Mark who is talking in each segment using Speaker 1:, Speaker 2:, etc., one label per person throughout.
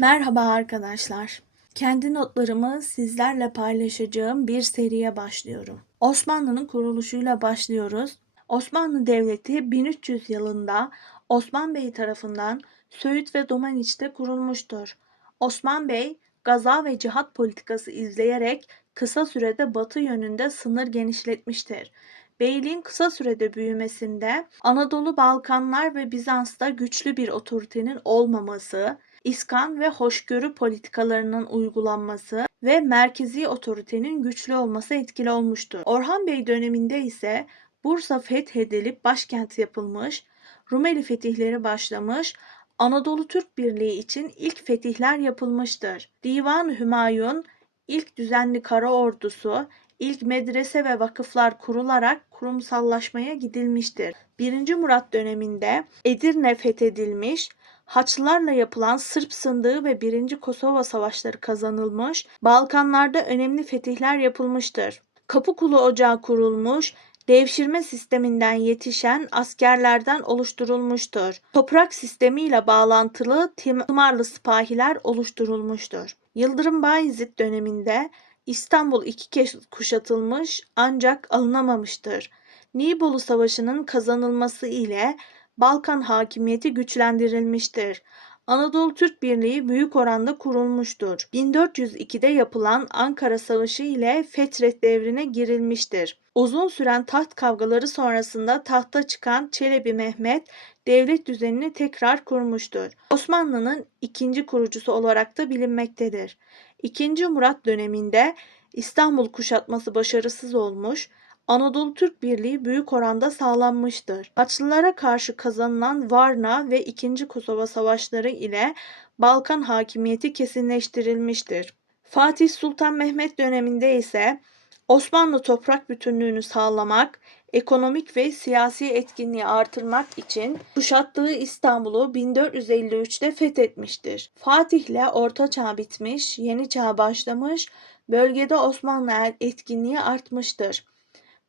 Speaker 1: Merhaba arkadaşlar. Kendi notlarımı sizlerle paylaşacağım bir seriye başlıyorum. Osmanlı'nın kuruluşuyla başlıyoruz. Osmanlı Devleti 1300 yılında Osman Bey tarafından Söğüt ve Domaniç'te kurulmuştur. Osman Bey, gaza ve cihat politikası izleyerek kısa sürede batı yönünde sınır genişletmiştir. Beyliğin kısa sürede büyümesinde Anadolu, Balkanlar ve Bizans'ta güçlü bir otoritenin olmaması, iskan ve hoşgörü politikalarının uygulanması ve merkezi otoritenin güçlü olması etkili olmuştur. Orhan Bey döneminde ise Bursa fethedilip başkent yapılmış, Rumeli fetihleri başlamış, Anadolu Türk Birliği için ilk fetihler yapılmıştır. Divan-ı Hümayun, ilk düzenli kara ordusu, ilk medrese ve vakıflar kurularak kurumsallaşmaya gidilmiştir. 1. Murat döneminde Edirne fethedilmiş, Haçlılarla yapılan Sırp Sındığı ve 1. Kosova Savaşları kazanılmış, Balkanlarda önemli fetihler yapılmıştır. Kapıkulu Ocağı kurulmuş, devşirme sisteminden yetişen askerlerden oluşturulmuştur. Toprak sistemiyle bağlantılı tımarlı sipahiler oluşturulmuştur. Yıldırım Bayezid döneminde İstanbul iki kez kuşatılmış ancak alınamamıştır. Nibolu Savaşı'nın kazanılması ile Balkan hakimiyeti güçlendirilmiştir. Anadolu Türk Birliği büyük oranda kurulmuştur. 1402'de yapılan Ankara Savaşı ile Fetret devrine girilmiştir. Uzun süren taht kavgaları sonrasında tahta çıkan Çelebi Mehmet devlet düzenini tekrar kurmuştur. Osmanlı'nın ikinci kurucusu olarak da bilinmektedir. İkinci Murat döneminde İstanbul kuşatması başarısız olmuş, Anadolu Türk Birliği büyük oranda sağlanmıştır. Haçlılara karşı kazanılan Varna ve 2. Kosova Savaşları ile Balkan hakimiyeti kesinleştirilmiştir. Fatih Sultan Mehmet döneminde ise Osmanlı toprak bütünlüğünü sağlamak, ekonomik ve siyasi etkinliği artırmak için kuşattığı İstanbul'u 1453'te fethetmiştir. Fatih'le Orta Çağ bitmiş, Yeni Çağ başlamış, bölgede Osmanlı etkinliği artmıştır.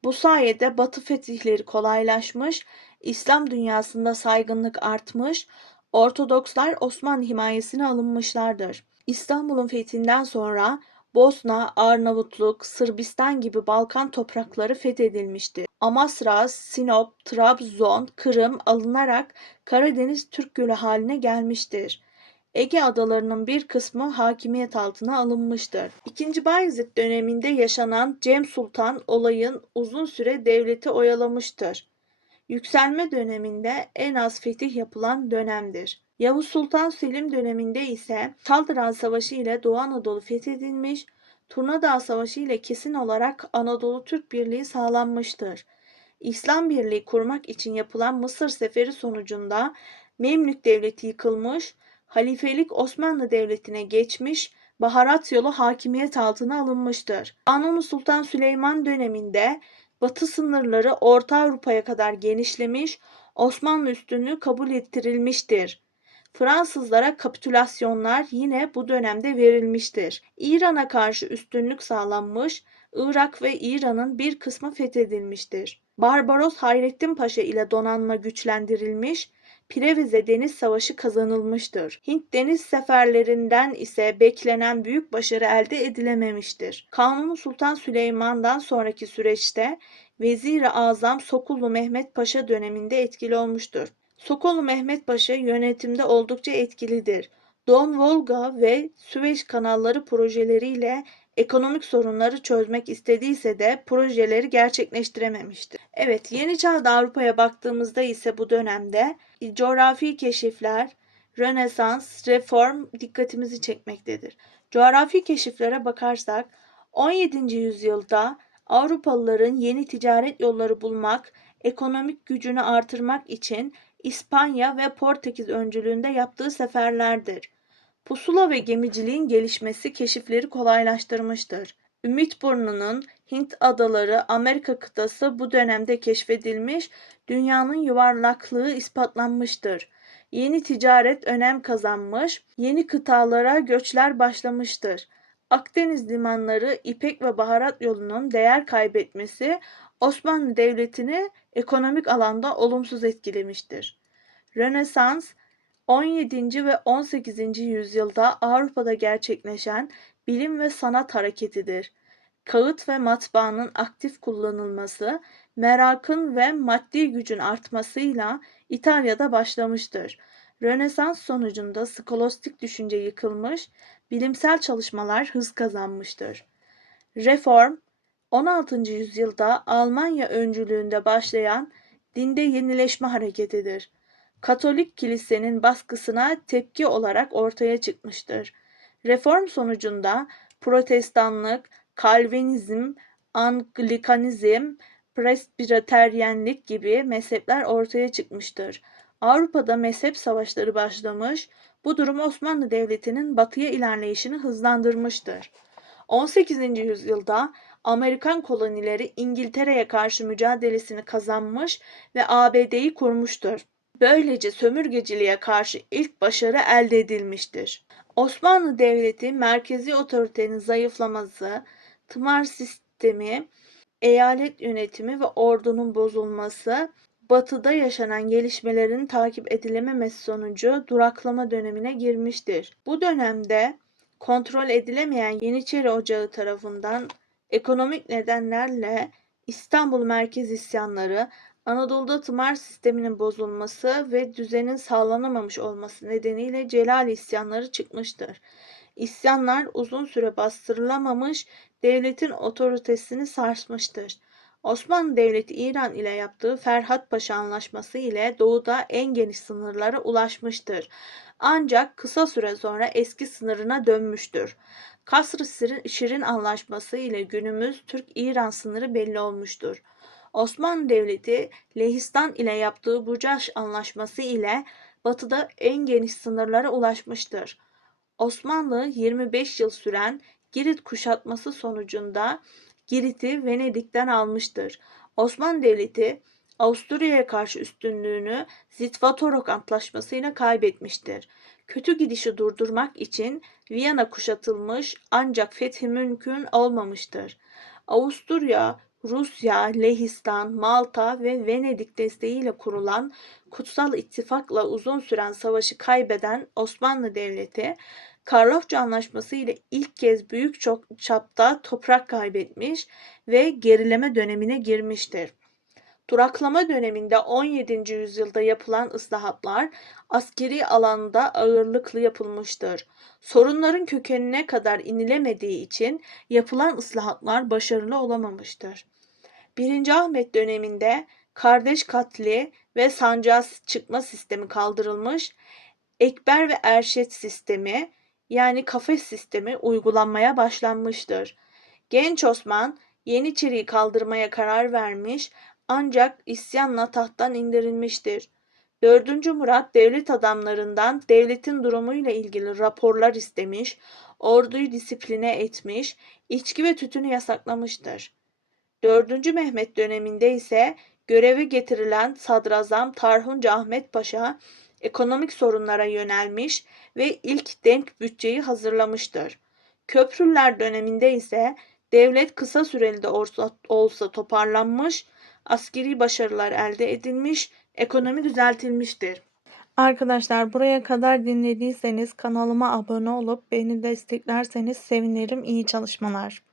Speaker 1: Bu sayede Batı fetihleri kolaylaşmış, İslam dünyasında saygınlık artmış, Ortodokslar Osmanlı himayesine alınmışlardır. İstanbul'un fethinden sonra Bosna, Arnavutluk, Sırbistan gibi Balkan toprakları fethedilmiştir. Amasra, Sinop, Trabzon, Kırım alınarak Karadeniz Türk Gölü haline gelmiştir. Ege adalarının bir kısmı hakimiyet altına alınmıştır. İkinci Bayezid döneminde yaşanan Cem Sultan olayın uzun süre devleti oyalamıştır. Yükselme döneminde en az fetih yapılan dönemdir. Yavuz Sultan Selim döneminde ise Çaldıran Savaşı ile Doğu Anadolu fethedilmiş, Turnadağ Savaşı ile kesin olarak Anadolu Türk Birliği sağlanmıştır. İslam Birliği kurmak için yapılan Mısır seferi sonucunda Memlük Devleti yıkılmış, halifelik Osmanlı Devleti'ne geçmiş, baharat yolu hakimiyet altına alınmıştır. Kanuni Sultan Süleyman döneminde batı sınırları Orta Avrupa'ya kadar genişlemiş, Osmanlı üstünlüğü kabul ettirilmiştir. Fransızlara kapitülasyonlar yine bu dönemde verilmiştir. İran'a karşı üstünlük sağlanmış, Irak ve İran'ın bir kısmı fethedilmiştir. Barbaros Hayrettin Paşa ile donanma güçlendirilmiş, Preveze Deniz Savaşı kazanılmıştır. Hint deniz seferlerinden ise beklenen büyük başarı elde edilememiştir. Kanuni Sultan Süleyman'dan sonraki süreçte Vezir-i Azam Sokullu Mehmet Paşa döneminde etkili olmuştur. Sokullu Mehmet Paşa yönetimde oldukça etkilidir. Don Volga ve Süveyş kanalları projeleriyle ekonomik sorunları çözmek istediyse de projeleri gerçekleştirememiştir. Evet, Yeni Çağda Avrupa'ya baktığımızda ise bu dönemde coğrafi keşifler, Rönesans, reform dikkatimizi çekmektedir. Coğrafi keşiflere bakarsak 17. yüzyılda Avrupalıların yeni ticaret yolları bulmak, ekonomik gücünü artırmak için İspanya ve Portekiz öncülüğünde yaptığı seferlerdir. Pusula ve gemiciliğin gelişmesi keşifleri kolaylaştırmıştır. Ümitburnu'nun Hint adaları, Amerika kıtası bu dönemde keşfedilmiş, dünyanın yuvarlaklığı ispatlanmıştır. Yeni ticaret önem kazanmış, yeni kıtalara göçler başlamıştır. Akdeniz limanları İpek ve baharat yolunun değer kaybetmesi Osmanlı Devleti'ni ekonomik alanda olumsuz etkilemiştir. Rönesans 17. ve 18. yüzyılda Avrupa'da gerçekleşen bilim ve sanat hareketidir. Kağıt ve matbaanın aktif kullanılması, merakın ve maddi gücün artmasıyla İtalya'da başlamıştır. Rönesans sonucunda skolastik düşünce yıkılmış, bilimsel çalışmalar hız kazanmıştır. Reform, 16. yüzyılda Almanya öncülüğünde başlayan dinde yenileşme hareketidir. Katolik kilisenin baskısına tepki olarak ortaya çıkmıştır. Reform sonucunda Protestanlık, Kalvinizm, Anglikanizm, Presbiteryenlik gibi mezhepler ortaya çıkmıştır. Avrupa'da mezhep savaşları başlamış, bu durum Osmanlı Devleti'nin batıya ilerleyişini hızlandırmıştır. 18. yüzyılda Amerikan kolonileri İngiltere'ye karşı mücadelesini kazanmış ve ABD'yi kurmuştur. Böylece sömürgeciliğe karşı ilk başarı elde edilmiştir. Osmanlı Devleti merkezi otoritenin zayıflaması, tımar sistemi, eyalet yönetimi ve ordunun bozulması, batıda yaşanan gelişmelerin takip edilememesi sonucu duraklama dönemine girmiştir. Bu dönemde kontrol edilemeyen Yeniçeri Ocağı tarafından ekonomik nedenlerle İstanbul merkez isyanları, Anadolu'da tımar sisteminin bozulması ve düzenin sağlanamamış olması nedeniyle Celal isyanları çıkmıştır. İsyanlar uzun süre bastırılamamış, devletin otoritesini sarsmıştır. Osmanlı Devleti İran ile yaptığı Ferhat Paşa Anlaşması ile doğuda en geniş sınırlara ulaşmıştır. Ancak kısa süre sonra eski sınırına dönmüştür. Kasr-ı Şirin Anlaşması ile günümüz Türk-İran sınırı belli olmuştur. Osmanlı Devleti Lehistan ile yaptığı Bucaş Anlaşması ile batıda en geniş sınırlara ulaşmıştır. Osmanlı 25 yıl süren Girit kuşatması sonucunda Girit'i Venedik'ten almıştır. Osmanlı Devleti Avusturya'ya karşı üstünlüğünü Zitvatorok Antlaşması'yla kaybetmiştir. Kötü gidişi durdurmak için Viyana kuşatılmış ancak fethi mümkün olmamıştır. Avusturya, Rusya, Lehistan, Malta ve Venedik desteğiyle kurulan Kutsal İttifak'la uzun süren savaşı kaybeden Osmanlı Devleti, Karlofça Anlaşması ile ilk kez büyük çok çapta toprak kaybetmiş ve gerileme dönemine girmiştir. Duraklama döneminde 17. yüzyılda yapılan ıslahatlar askeri alanda ağırlıklı yapılmıştır. Sorunların kökenine kadar inilemediği için yapılan ıslahatlar başarılı olamamıştır. 1. Ahmet döneminde kardeş katli ve sancağa çıkma sistemi kaldırılmış, ekber ve erşet sistemi yani kafes sistemi uygulanmaya başlanmıştır. Genç Osman Yeniçeri'yi kaldırmaya karar vermiş ancak isyanla tahttan indirilmiştir. 4. Murat devlet adamlarından devletin durumuyla ilgili raporlar istemiş, orduyu disipline etmiş, içki ve tütünü yasaklamıştır. 4. Mehmet döneminde ise göreve getirilen Sadrazam Tarhunca Ahmet Paşa ekonomik sorunlara yönelmiş ve ilk denk bütçeyi hazırlamıştır. Köprüler döneminde ise devlet kısa süreli de olsa, olsa toparlanmış, askeri başarılar elde edilmiş, ekonomi düzeltilmiştir. Arkadaşlar buraya kadar dinlediyseniz kanalıma abone olup beni desteklerseniz sevinirim. İyi çalışmalar.